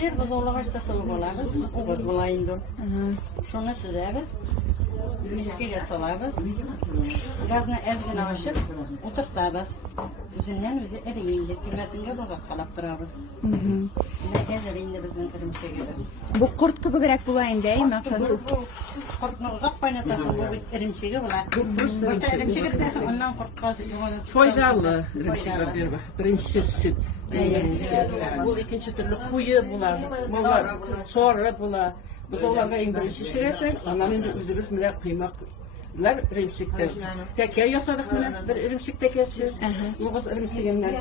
Sıyır buzolağaçta soğuk olağız. Oğuz bulayındır. Şunu süreriz. Miskiyle soğarız. Gazına ezgin aşıp oturttabız. Üzünden bizi eriyince kirmesinge bulup kalap durarız. Ne eriyince bizden ırımşa geliriz. Bu kurt kıbıgırak bulayın değil mi? Kurtunu uzak kaynatasın bu bit ırımşa bular. Başta ırımşa girdesin ondan kurtqa Faydalı ırımşıklar bir bak. Birinci süt. Bu ikinci türlü kuyu bular. Bunlar sonra bular. Biz onlarga en birinci şiresen, ondan önce özümüz bile kıymaklar ırımşıklar. Tekke yasadık mı? Bir ırımşık tekesi. Luğuz ırımşıgından.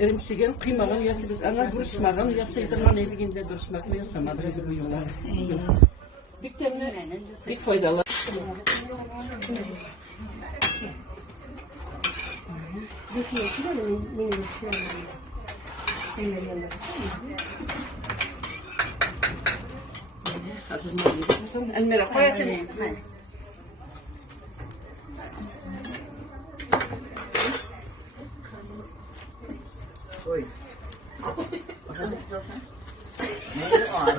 Irımşıgın kıymağını yasırız. Ana duruşmağını yasıydırman ediginde duruşmakla yasamadık bu yollar. Bir temne, bir faydalı. Elmira koyasın. Oi. Ne var?